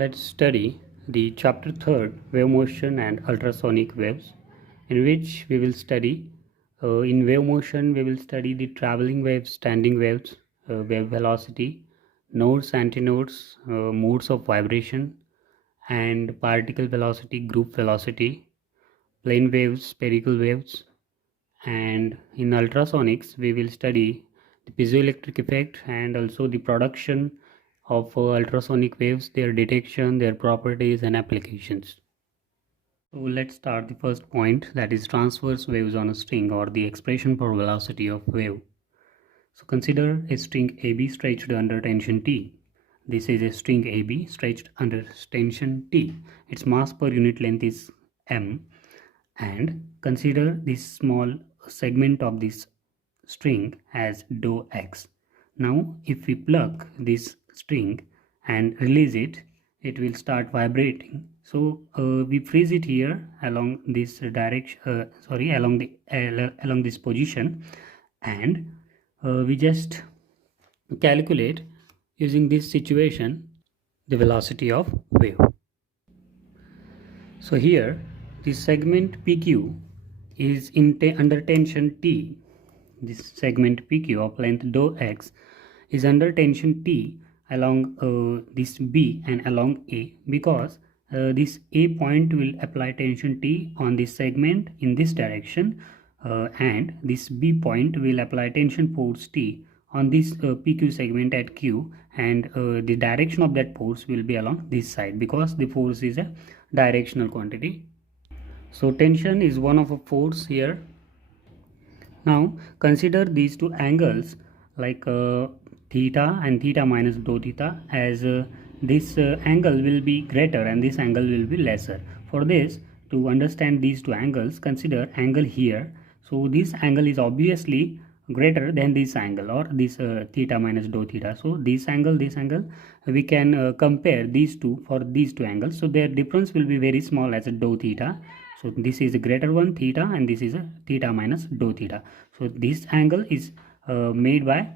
Let's study the chapter 3rd, wave motion and ultrasonic waves, in which we will study in wave motion we will study the traveling waves, standing waves, wave velocity, nodes, antinodes, modes of vibration, and particle velocity, group velocity, plane waves, spherical waves. And in ultrasonics we will study the piezoelectric effect and also the production of ultrasonic waves, their detection, their properties and applications. So let's start the first point, that is transverse waves on a string, or the expression for velocity of wave. So consider a string AB stretched under tension T. This is a string AB stretched under tension T. Its mass per unit length is m, and consider this small segment of this string as dou x. Now if we pluck this string and release it, it will start vibrating. So we freeze it here along this direction, along this position, and we just calculate using this situation the velocity of wave. So here this segment PQ is under tension T. This segment PQ of length dou x is under tension T along this B and along A, because this A point will apply tension T on this segment in this direction, and this B point will apply tension force T on this PQ segment at Q, and the direction of that force will be along this side, because the force is a directional quantity. So tension is one of a force here. Now consider these two angles like theta and theta minus dou theta, as this angle will be greater and this angle will be lesser. For this, to understand these two angles, consider angle here. So this angle is obviously greater than this angle, or this theta minus dou theta. So this angle, we can compare these two for these two angles. So their difference will be very small as a dou theta. So this is a greater one, theta, and this is a theta minus dou theta. So this angle is made by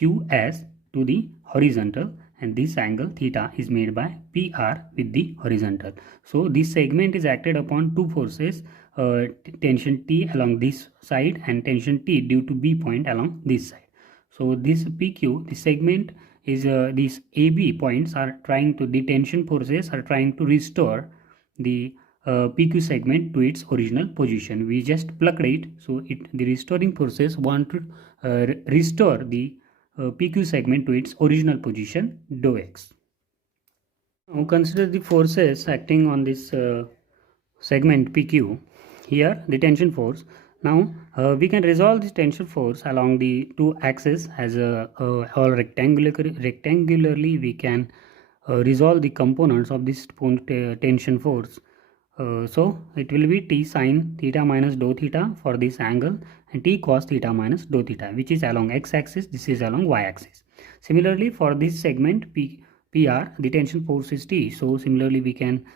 QS to the horizontal, and this angle theta is made by PR with the horizontal. So this segment is acted upon two forces, tension T along this side and tension T due to B point along this side. So this PQ, the segment is these AB points are trying to, the tension forces are trying to restore the PQ segment to its original position. We just plucked it, so the restoring forces want to restore the PQ segment to its original position dou x. Now consider the forces acting on this segment PQ. Here the tension force. Now we can resolve this tension force along the two axes as or rectangularly we can resolve the components of this tension force. So it will be T sine theta minus dou theta for this angle, and T cos theta minus dou theta, which is along x axis, this is along y axis. Similarly for this segment PR, the tension force is T. So similarly we can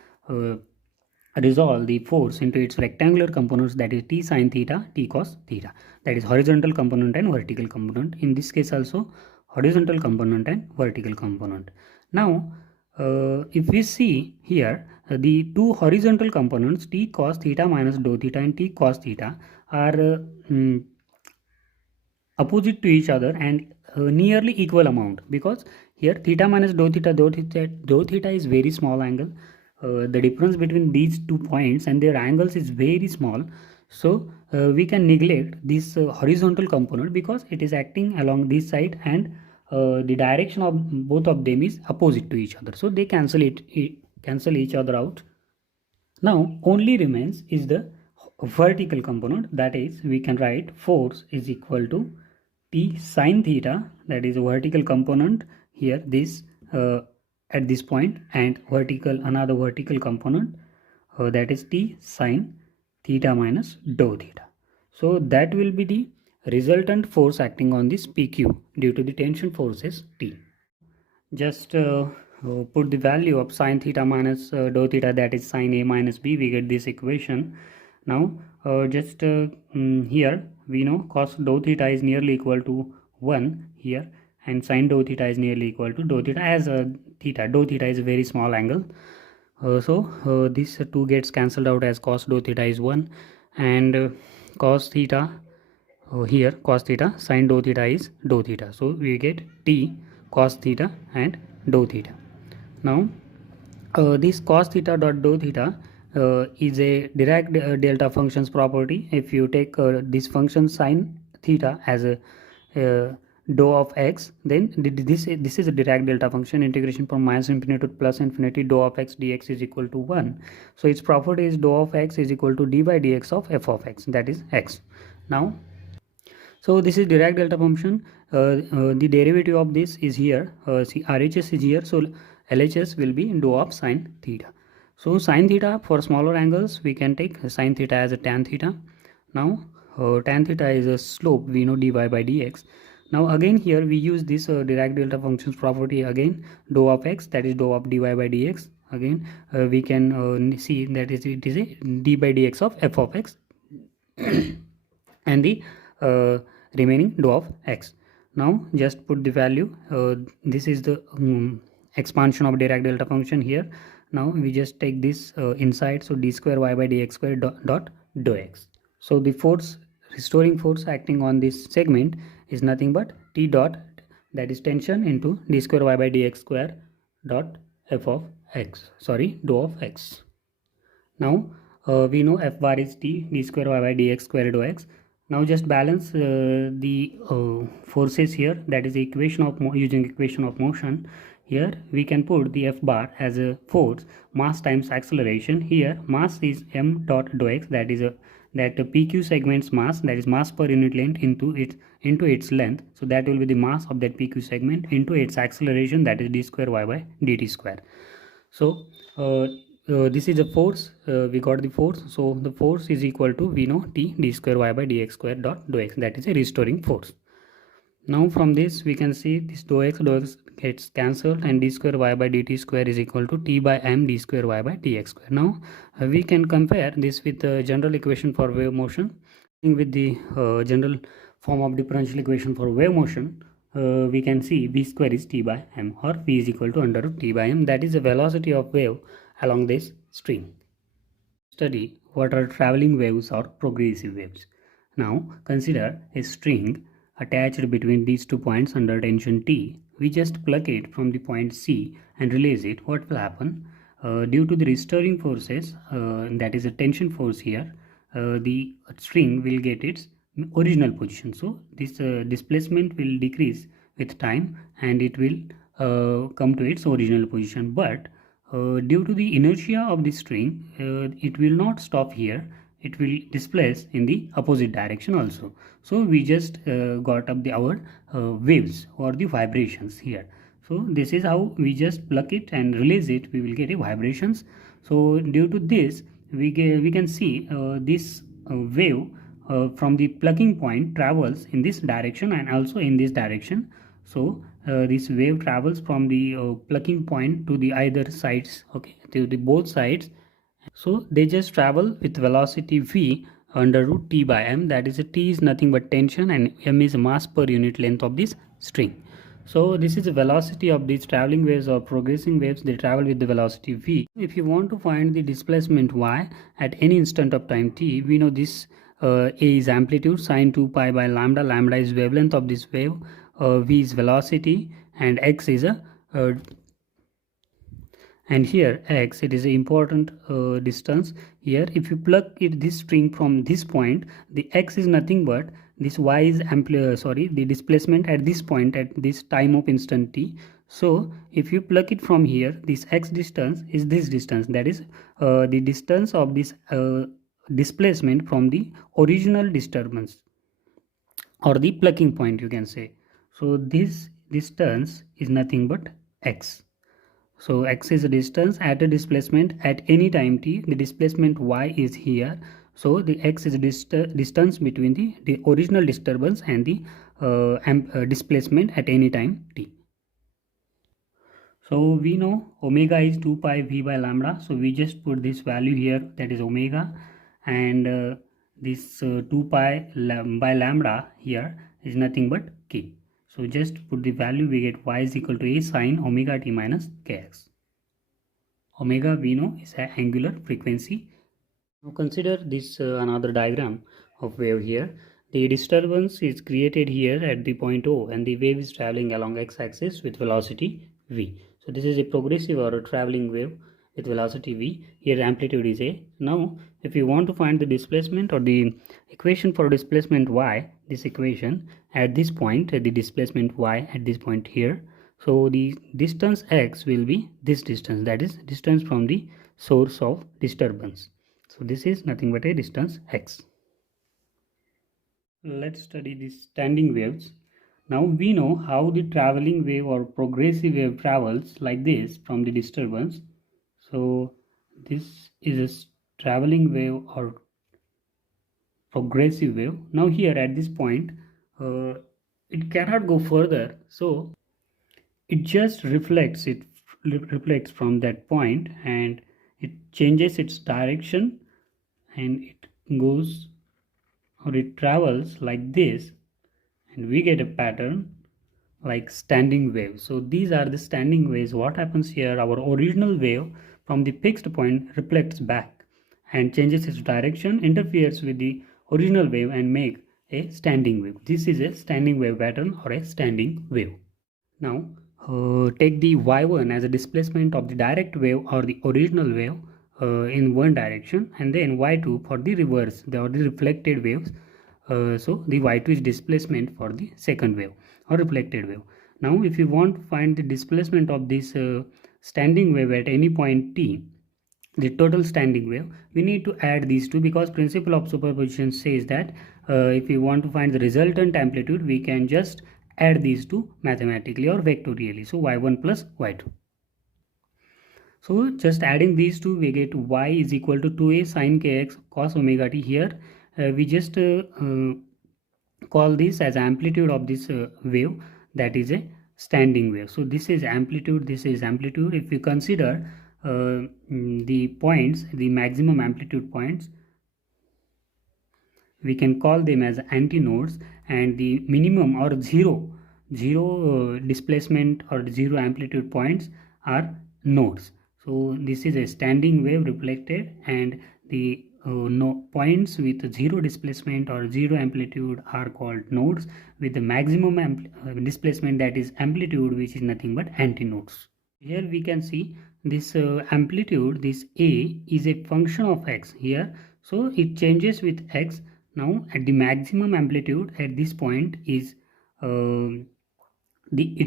resolve the force into its rectangular components, that is T sine theta, T cos theta, that is horizontal component and vertical component. In this case also horizontal component and vertical component. Now if we see here, the two horizontal components T cos theta minus dou theta and T cos theta are opposite to each other and nearly equal amount, because here theta minus dou theta is very small angle. The difference between these 2 points and their angles is very small. So we can neglect this horizontal component because it is acting along this side, and the direction of both of them is opposite to each other, so they cancel each other out. Now only remains is the vertical component, that is we can write force is equal to T sine theta, that is a vertical component here, this at this point, and another vertical component that is T sine theta minus dou theta. So that will be the resultant force acting on this PQ due to the tension forces T. Just put the value of sine theta minus dou theta, that is sine A minus B, we get this equation. Now here we know cos dou theta is nearly equal to 1 here, and sine dou theta is nearly equal to dou theta, as theta. Dou theta is a very small angle. So this 2 gets cancelled out as cos dou theta is 1, and cos theta here cos theta sin dou theta is dou theta. So we get t cos theta and dou theta. Now this cos theta dot dou theta is a Dirac delta functions property. If you take this function sin theta as a dou of x, then this is a Dirac delta function. Integration from minus infinity to plus infinity, dou of x dx is equal to 1. So its property is dou of x is equal to d by dx of f of x, that is x. Now so this is Dirac delta function. The derivative of this is here. See, RHS is here, so LHS will be dou of sin theta. So sin theta for smaller angles, we can take sin theta as a tan theta. Now tan theta is a slope, we know dy by dx. Now again here we use this Dirac delta functions property again, dou of x, that is dou of dy by dx. Again we can see that it is a d by dx of f of x and the remaining dou of x. Now just put the value. This is the expansion of Dirac delta function here. Now we just take this inside, so d square y by dx square dot dou x. So the force, restoring force acting on this segment is nothing but T dot, that is tension, into d square y by dx square dot f of x, sorry, dou of x. Now we know f bar is T d square y by dx square dou x. Now just balance the forces here, that is the equation of using equation of motion. Here we can put the f bar as a force, mass times acceleration. Here mass is m dot dou x, that is that PQ segment's mass, that is mass per unit length, into its length. So that will be the mass of that PQ segment into its acceleration, that is d square y by dt square. So this is a force, we got the force, so the force is equal to, we know, T d square y by dx square dot dou x, that is a restoring force. Now from this we can see this dou x gets cancelled, and d square y by dt square is equal to T by m d square y by dx square. Now we can compare this with the general equation for wave motion. With the general form of differential equation for wave motion, we can see v square is T by m, or v is equal to under root T by m, that is the velocity of wave along this string. Study what are traveling waves or progressive waves. Now consider a string attached between these 2 points under tension T. We just pluck it from the point C and release it. What will happen? Due to the restoring forces, that is a tension force here, the string will get its original position. So this displacement will decrease with time and it will come to its original position. But due to the inertia of the string, it will not stop here, it will displace in the opposite direction also. So we just got up our waves or the vibrations here. So this is how we just pluck it and release it, we will get a vibrations. So due to this we can see this wave from the plucking point travels in this direction and also in this direction. So this wave travels from the plucking point to the either sides, okay, to the both sides. So they just travel with velocity v under root T by m, that is a T is nothing but tension and m is mass per unit length of this string. So this is the velocity of these traveling waves or progressing waves, they travel with the velocity v. If you want to find the displacement y at any instant of time t, we know this a is amplitude, sine 2 pi by lambda, lambda is wavelength of this wave, v is velocity, and x is a and here x, it is an important distance. Here if you pluck this string from this point, the x is nothing but this y is the displacement at this point at this time of instant t. So if you pluck it from here, this x distance is this distance, that is the distance of this displacement from the original disturbance or the plucking point, you can say. So this distance is nothing but x. So x is a distance at a displacement at any time t. The displacement y is here. So the x is distance between the original disturbance and the displacement at any time t. So we know omega is 2 pi v by lambda. So we just put this value here, that is omega, and this 2 pi by lambda here is nothing but k. So just put the value, we get y is equal to a sine omega t minus kx. Omega we know is an angular frequency. Now consider this another diagram of wave here. The disturbance is created here at the point O and the wave is traveling along x-axis with velocity v. So this is a progressive or a traveling wave with velocity v. Here amplitude is a. Now if you want to find the displacement or the equation for displacement y, this equation at this point, the displacement y at this point here. So the distance x will be this distance, that is distance from the source of disturbance. So this is nothing but a distance x. Let's study the standing waves. Now we know how the traveling wave or progressive wave travels like this from the disturbance. So this is a traveling wave or progressive wave. Now here at this point, it cannot go further. So it just reflects from that point and it changes its direction and it goes or it travels like this and we get a pattern like standing wave. So these are the standing waves. What happens here, our original wave from the fixed point reflects back and changes its direction, interferes with the original wave and make a standing wave. This is a standing wave pattern or a standing wave. Now take the y1 as a displacement of the direct wave or the original wave in one direction, and then y2 for the reverse or the reflected waves. So the y2 is displacement for the second wave or reflected wave. Now if you want to find the displacement of this standing wave at any point t, the total standing wave, we need to add these two because principle of superposition says that if we want to find the resultant amplitude, we can just add these two mathematically or vectorially. So y1 plus y2. So just adding these two, we get y is equal to 2a sine kx cos omega t. Here we just call this as amplitude of this wave, that is a standing wave. So this is amplitude, this is amplitude. If you consider the points, the maximum amplitude points, we can call them as antinodes, and the minimum or zero displacement or zero amplitude points are nodes. So this is a standing wave reflected, and the points with zero displacement or zero amplitude are called nodes with the maximum displacement, that is amplitude, which is nothing but antinodes. Here we can see this amplitude, this a is a function of x here, so it changes with x. Now at the maximum amplitude at this point is it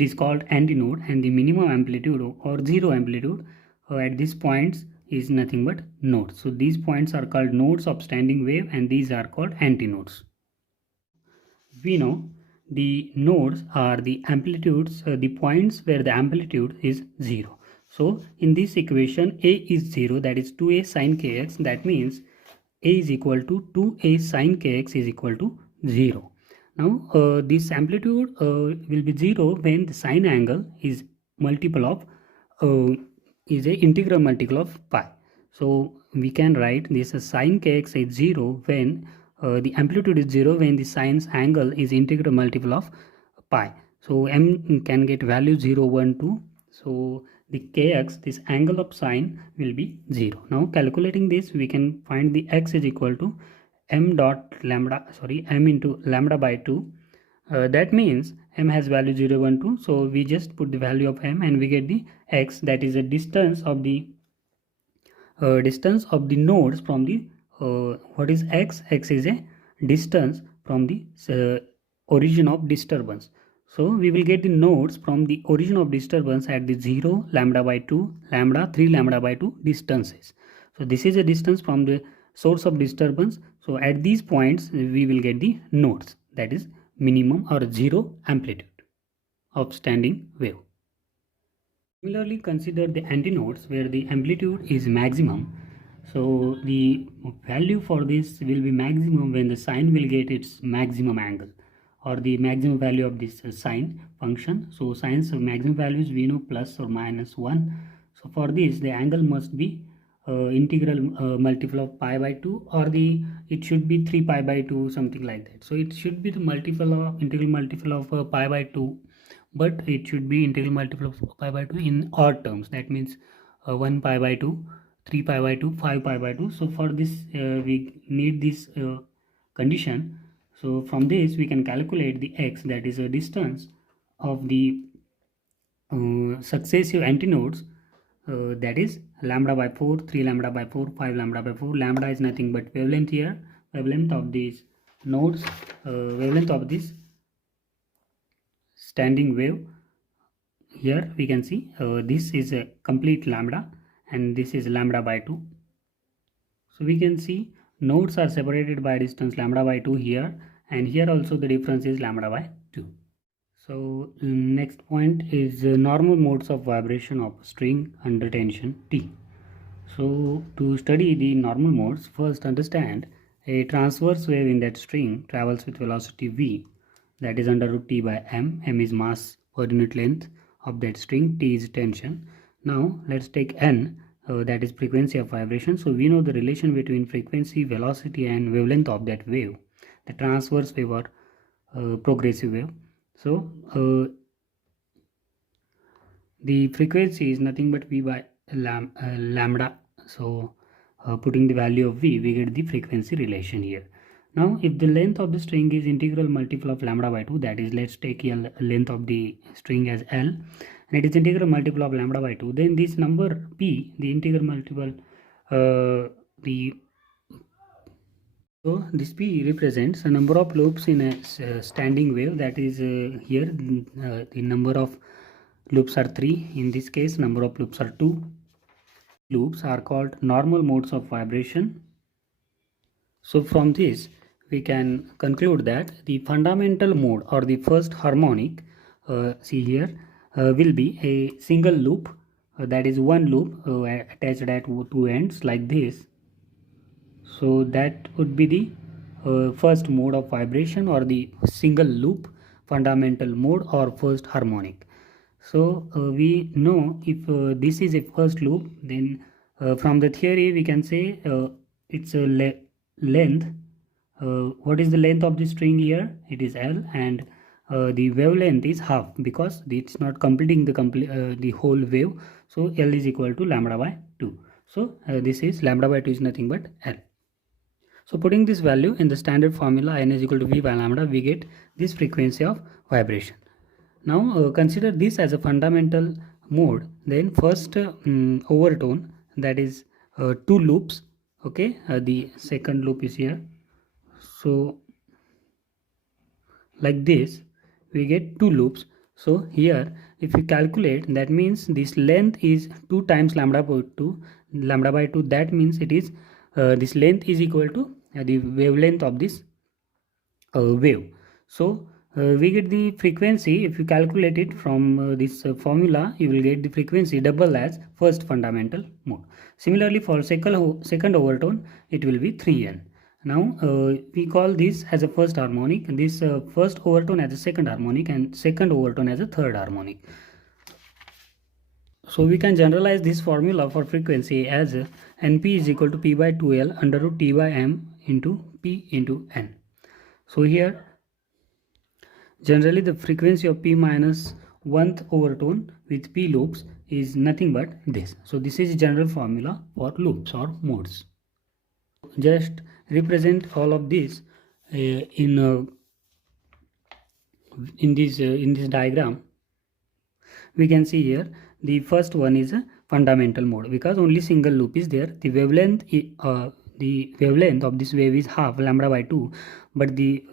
is called antinode, and the minimum amplitude or zero amplitude at these points is nothing but nodes. So these points are called nodes of standing wave and these are called antinodes. We know the nodes are the amplitudes, the points where the amplitude is 0. So in this equation a is 0, that is 2a sine kx, that means a is equal to 2a sine kx is equal to 0. Now this amplitude will be 0 when the sine angle is multiple of is a integral multiple of pi. So we can write this as sine kx is 0 when the amplitude is 0 when the sine's angle is integral multiple of pi. So m can get value 0, 1, 2. So the kx, this angle of sine, will be 0. Now calculating this, we can find the x is equal to m into lambda by 2. That means m has value 0, 1, 2. So we just put the value of m and we get the x, that is a distance of the nodes from the what is x? X is a distance from the origin of disturbance. So we will get the nodes from the origin of disturbance at the 0, lambda by 2, lambda, 3 lambda by 2 distances. So this is a distance from the source of disturbance. So at these points we will get the nodes, that is minimum or zero amplitude of standing wave. Similarly, consider the antinodes where the amplitude is maximum. So the value for this will be maximum when the sine will get its maximum angle or the maximum value of this sine function. So sine's maximum values we know plus or minus 1. So for this the angle must be integral multiple of pi by 2, or it should be 3 pi by 2, something like that. So it should be the integral multiple of pi by 2, but it should be integral multiple of pi by 2 in odd terms. That means 1 pi by 2, 3 pi by 2, 5 pi by 2. So for this we need this condition. So from this we can calculate the x, that is a distance of the successive antinodes, that is lambda by 4, 3 lambda by 4, 5 lambda by 4. Lambda is nothing but wavelength here, wavelength of these nodes, wavelength of this standing wave. Here we can see this is a complete lambda and this is lambda by 2. So we can see nodes are separated by distance lambda by 2 here, and here also the difference is lambda by 2. So next point is normal modes of vibration of string under tension T. So to study the normal modes, first understand a transverse wave in that string travels with velocity v, that is under root T by m. M is mass per unit length of that string, T is tension. Now let's take n, that is frequency of vibration. So we know the relation between frequency, velocity and wavelength of that wave, the transverse wave or progressive wave. So the frequency is nothing but v by lambda. So putting the value of v, we get the frequency relation here. Now if the length of the string is integral multiple of lambda by 2, that is, let's take a length of the string as L, and it is integral multiple of lambda by 2, then this number p, the integral multiple, so this P represents a number of loops in a standing wave, that is here the number of loops are 3. In this case number of loops are 2. Loops are called normal modes of vibration. So from this we can conclude that the fundamental mode or the first harmonic, see here, will be a single loop, that is one loop attached at two ends like this. So that would be the first mode of vibration, or the single loop fundamental mode or first harmonic. So we know if this is a first loop, then from the theory we can say it's a length. What is the length of the string here? It is L, and the wavelength is half, because it's not completing the whole wave. So L is equal to lambda by 2. So this is lambda by 2 is nothing but L. So putting this value in the standard formula n is equal to v by lambda, we get this frequency of vibration. Now consider this as a fundamental mode. Then first overtone, that is 2 loops. Okay, the second loop is here. So like this we get 2 loops. So here if we calculate, that means this length is 2 times lambda by 2. That means it is this length is equal to the wavelength of this wave. So we get the frequency. If you calculate it from this formula, you will get the frequency double as first fundamental mode. Similarly for second overtone, it will be 3n. Now we call this as a first harmonic, and this first overtone as a second harmonic, and second overtone as a third harmonic. So we can generalize this formula for frequency as np is equal to p by 2l under root T by m into p into n. So here generally the frequency of p minus 1th overtone with p loops is nothing but this. So this is general formula for loops or modes. Just represent all of this in this diagram. We can see here the first one is a fundamental mode, because only single loop is there. The wavelength of this wave is half lambda by 2, but the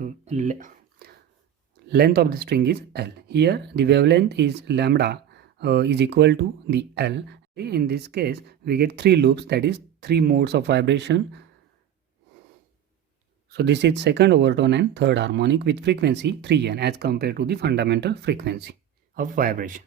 length of the string is L. Here the wavelength is lambda is equal to the L. In this case we get 3 loops, that is 3 modes of vibration. So this is second overtone and third harmonic with frequency 3n as compared to the fundamental frequency of vibration.